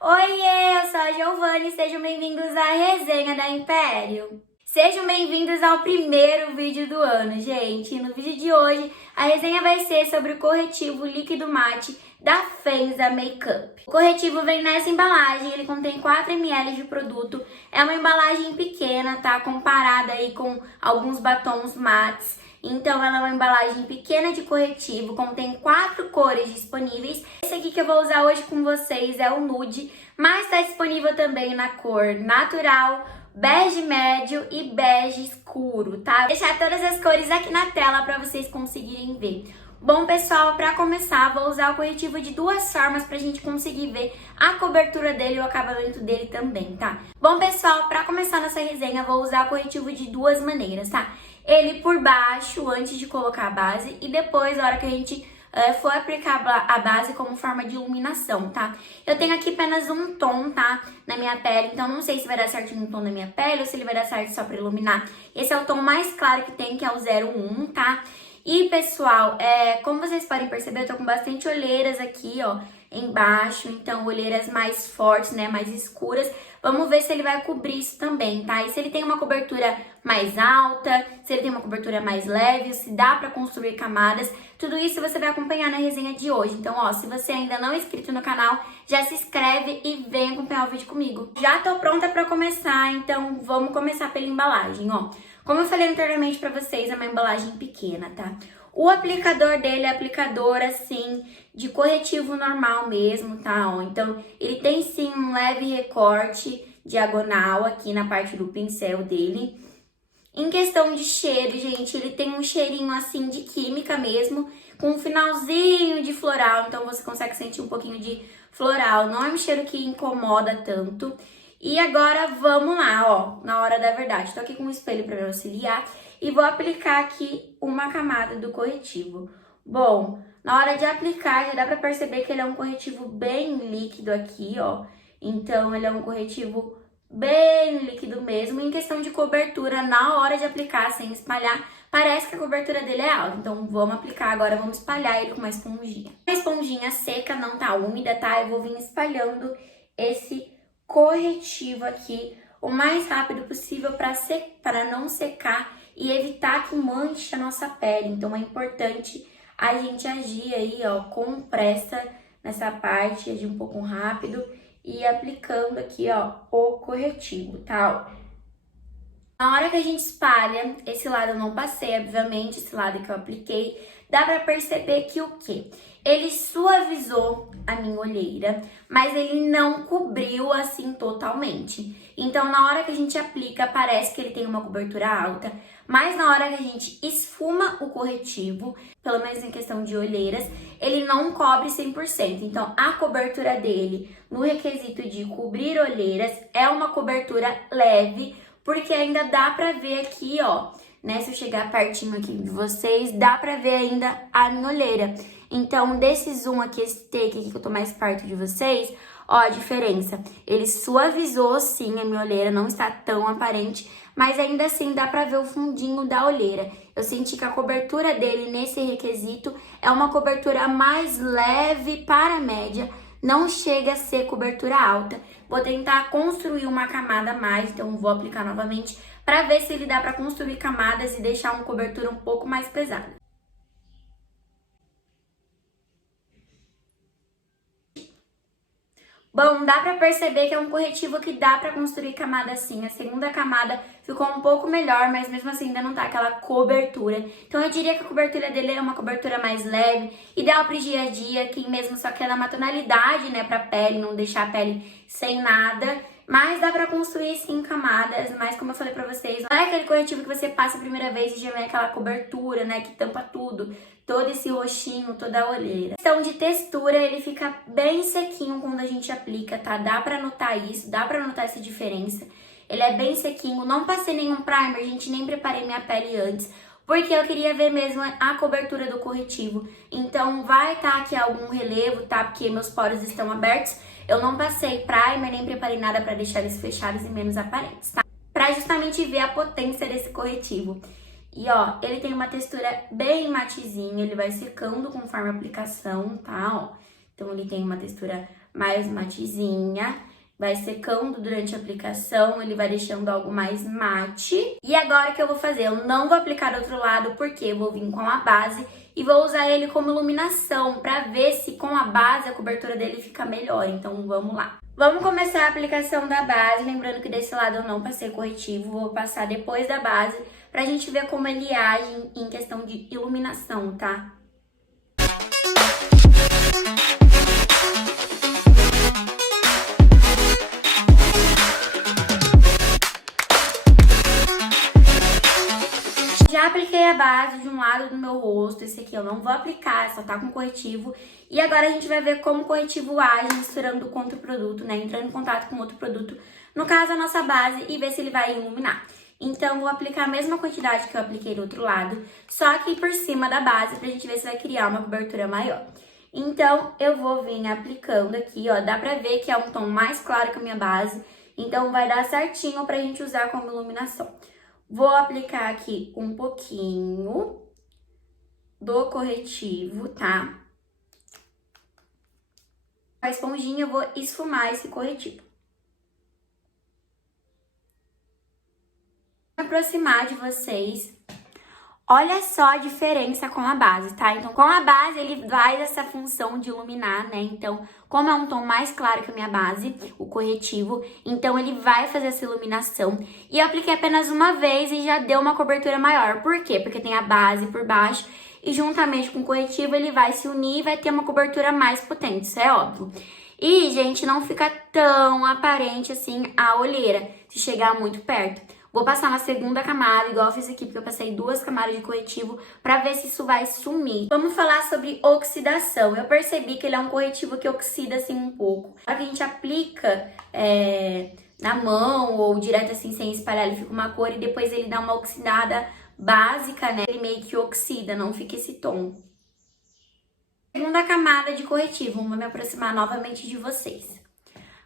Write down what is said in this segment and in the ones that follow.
Oiê, eu sou a Giovana e sejam bem-vindos à resenha da Império. Sejam bem-vindos ao primeiro vídeo do ano, gente. No vídeo de hoje, a resenha vai ser sobre o corretivo líquido mate da Fenza Makeup. O corretivo vem nessa embalagem, ele contém 4 ml de produto. É uma embalagem pequena, tá? Comparada aí com alguns batons mates. Então, ela é uma embalagem pequena de corretivo, contém 4 cores disponíveis. Esse aqui que eu vou usar hoje com vocês é o nude, mas está disponível também na cor natural, bege médio e bege escuro, tá? Vou deixar todas as cores aqui na tela para vocês conseguirem ver. Bom, pessoal, para começar, vou usar o corretivo de duas formas pra gente conseguir ver a cobertura dele e o acabamento dele também, tá? Bom, pessoal, para começar nossa resenha, vou usar o corretivo de duas maneiras, tá? Ele por baixo, antes de colocar a base, e depois, na hora que a gente for aplicar a base como forma de iluminação, tá? Eu tenho aqui apenas um tom, tá? Na minha pele, então não sei se vai dar certo no tom da minha pele ou se ele vai dar certo só pra iluminar. Esse é o tom mais claro que tem, que é o 01, tá? E, pessoal, como vocês podem perceber, eu tô com bastante olheiras aqui, ó, embaixo. Então, olheiras mais fortes, né, mais escuras. Vamos ver se ele vai cobrir isso também, tá? E se ele tem uma cobertura mais alta, se ele tem uma cobertura mais leve, se dá pra construir camadas. Tudo isso você vai acompanhar na resenha de hoje. Então, ó, se você ainda não é inscrito no canal, já se inscreve e vem acompanhar o vídeo comigo. Já tô pronta pra começar, então vamos começar pela embalagem, ó. Como eu falei anteriormente pra vocês, é uma embalagem pequena, tá? O aplicador dele é aplicador, assim, de corretivo normal mesmo, tá? Ó, então, ele tem sim um leve recorte diagonal aqui na parte do pincel dele. Em questão de cheiro, gente, ele tem um cheirinho, assim, de química mesmo, com um finalzinho de floral. Então, você consegue sentir um pouquinho de floral. Não é um cheiro que incomoda tanto. E agora vamos lá, ó, na hora da verdade. Tô aqui com um espelho para me auxiliar e vou aplicar aqui uma camada do corretivo. Bom, na hora de aplicar já dá para perceber que ele é um corretivo bem líquido aqui, ó. Então, ele é um corretivo bem líquido mesmo. Em questão de cobertura, na hora de aplicar, sem espalhar, parece que a cobertura dele é alta. Então, vamos aplicar agora, vamos espalhar ele com uma esponjinha. A esponjinha seca, não tá úmida, tá? Eu vou vir espalhando esse corretivo aqui o mais rápido possível para não secar e evitar que manche a nossa pele. Então é importante a gente agir aí, ó, com pressa nessa parte, agir um pouco rápido e aplicando aqui, ó, o corretivo, tá? Na hora que a gente espalha, esse lado eu não passei, obviamente, esse lado que eu apliquei, dá pra perceber que o quê? Ele suavizou a minha olheira, mas ele não cobriu assim totalmente. Então, na hora que a gente aplica, parece que ele tem uma cobertura alta, mas na hora que a gente esfuma o corretivo, pelo menos em questão de olheiras, ele não cobre 100%. Então, a cobertura dele, no requisito de cobrir olheiras, é uma cobertura leve, porque ainda dá pra ver aqui, ó, né? Se eu chegar pertinho aqui de vocês, dá pra ver ainda a minha olheira. Então, desse zoom aqui, esse take aqui que eu tô mais perto de vocês, ó a diferença. Ele suavizou sim a minha olheira, não está tão aparente, mas ainda assim dá pra ver o fundinho da olheira. Eu senti que a cobertura dele nesse requisito é uma cobertura mais leve para média, não chega a ser cobertura alta. Vou tentar construir uma camada a mais, então vou aplicar novamente para ver se ele dá para construir camadas e deixar uma cobertura um pouco mais pesada. Bom, dá pra perceber que é um corretivo que dá pra construir camada assim. A segunda camada ficou um pouco melhor, mas mesmo assim ainda não tá aquela cobertura. Então eu diria que a cobertura dele é uma cobertura mais leve, ideal pro dia a dia, quem mesmo só quer dar uma tonalidade, né, pra pele, não deixar a pele sem nada. Mas dá pra construir sim camadas, mas como eu falei pra vocês, não é aquele corretivo que você passa a primeira vez e já vem aquela cobertura, né, que tampa tudo, todo esse roxinho, toda a olheira. Questão de textura, ele fica bem sequinho quando a gente aplica, tá? Dá pra notar isso, dá pra notar essa diferença. Ele é bem sequinho, não passei nenhum primer, gente, nem preparei minha pele antes, porque eu queria ver mesmo a cobertura do corretivo. Então vai estar aqui algum relevo, tá? Porque meus poros estão abertos. Eu não passei primer, nem preparei nada pra deixar eles fechados e menos aparentes, tá? Pra justamente ver a potência desse corretivo. E ó, ele tem uma textura bem matezinha, ele vai secando conforme a aplicação, tá? Ó, então ele tem uma textura mais matezinha. Vai secando durante a aplicação, ele vai deixando algo mais mate. E agora o que eu vou fazer? Eu não vou aplicar do outro lado, porque eu vou vir com a base e vou usar ele como iluminação, pra ver se com a base a cobertura dele fica melhor. Então vamos lá. Vamos começar a aplicação da base, lembrando que desse lado eu não passei corretivo, vou passar depois da base, pra gente ver como ele age em questão de iluminação, tá? Já apliquei a base de um lado do meu rosto, esse aqui eu não vou aplicar, só tá com corretivo. E agora a gente vai ver como o corretivo age misturando com outro produto, né? Entrando em contato com outro produto, no caso a nossa base, e ver se ele vai iluminar. Então, vou aplicar a mesma quantidade que eu apliquei do outro lado, só aqui por cima da base, pra gente ver se vai criar uma cobertura maior. Então, eu vou vir aplicando aqui, ó, dá pra ver que é um tom mais claro que a minha base, então vai dar certinho pra gente usar como iluminação. Vou aplicar aqui um pouquinho do corretivo, tá? Com a esponjinha eu vou esfumar esse corretivo. Vou aproximar de vocês. Olha só a diferença com a base, tá? Então, com a base, ele faz essa função de iluminar, né? Então, como é um tom mais claro que a minha base, o corretivo, então ele vai fazer essa iluminação. E eu apliquei apenas uma vez e já deu uma cobertura maior. Por quê? Porque tem a base por baixo e juntamente com o corretivo ele vai se unir e vai ter uma cobertura mais potente, isso é óbvio. E, gente, não fica tão aparente assim a olheira, se chegar muito perto. Vou passar na segunda camada, igual eu fiz aqui, porque eu passei 2 camadas de corretivo pra ver se isso vai sumir. Vamos falar sobre oxidação. Eu percebi que ele é um corretivo que oxida assim um pouco. A gente aplica na mão ou direto assim sem espalhar, ele fica uma cor e depois ele dá uma oxidada básica, né? Ele meio que oxida, não fica esse tom. Segunda camada de corretivo, vou me aproximar novamente de vocês.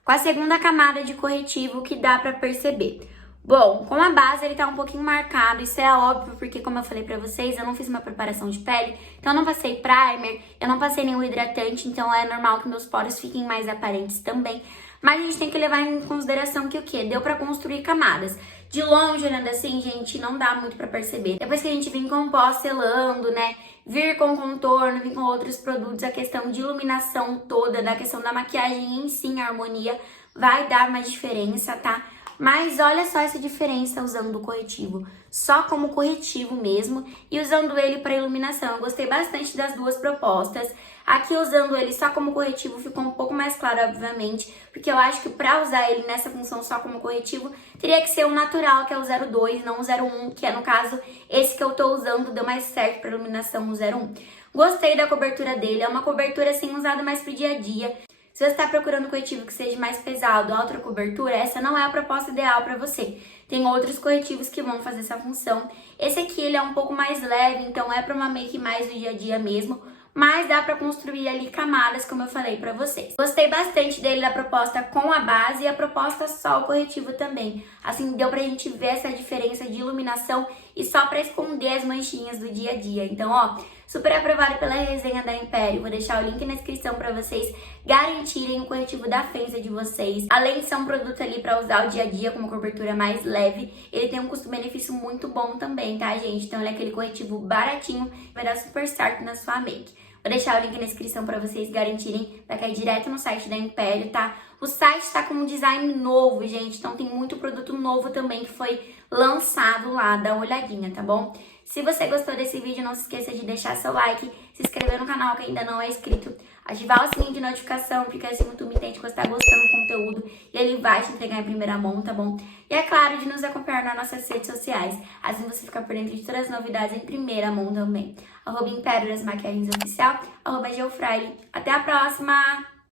Com a segunda camada de corretivo, o que dá pra perceber? Bom, com a base ele tá um pouquinho marcado, isso é óbvio, porque como eu falei pra vocês, eu não fiz uma preparação de pele, então eu não passei primer, eu não passei nenhum hidratante, então é normal que meus poros fiquem mais aparentes também. Mas a gente tem que levar em consideração que o quê? Deu pra construir camadas. De longe, olhando assim, gente, não dá muito pra perceber. Depois que a gente vir com o pó selando, né, vir com contorno, vir com outros produtos, a questão de iluminação toda, da questão da maquiagem em si, a harmonia, vai dar uma diferença, tá? Mas olha só essa diferença usando o corretivo, só como corretivo mesmo e usando ele para iluminação. Eu gostei bastante das duas propostas. Aqui usando ele só como corretivo ficou um pouco mais claro, obviamente, porque eu acho que para usar ele nessa função só como corretivo, teria que ser o natural, que é o 02, não o 01, que é no caso esse que eu tô usando, deu mais certo para iluminação o 01. Gostei da cobertura dele, é uma cobertura assim usada mais pro dia a dia. Se você está procurando um corretivo que seja mais pesado, alta cobertura, essa não é a proposta ideal para você. Tem outros corretivos que vão fazer essa função. Esse aqui ele é um pouco mais leve, então é para uma make mais do dia a dia mesmo, mas dá para construir ali camadas, como eu falei para vocês. Gostei bastante dele, da proposta com a base e a proposta só o corretivo também. Assim, deu pra gente ver essa diferença de iluminação e só para esconder as manchinhas do dia a dia. Então, ó, super aprovado pela resenha da Império. Vou deixar o link na descrição para vocês garantirem o corretivo da Fenza de vocês. Além de ser um produto ali para usar o dia a dia com uma cobertura mais leve, ele tem um custo-benefício muito bom também, tá, gente? Então ele é aquele corretivo baratinho, vai dar super certo na sua make. Vou deixar o link na descrição para vocês garantirem, vai cair direto no site da Império, tá? O site tá com um design novo, gente, então tem muito produto novo também que foi lançado lá, dá uma olhadinha, tá bom? Se você gostou desse vídeo, não se esqueça de deixar seu like, se inscrever no canal que ainda não é inscrito, ativar o sininho de notificação, porque assim o YouTube entende que você tá gostando do conteúdo e ele vai te entregar em primeira mão, tá bom? E é claro, de nos acompanhar nas nossas redes sociais, assim você fica por dentro de todas as novidades em primeira mão também. @Império das Maquiagens Oficial, @Geofraile. Até a próxima!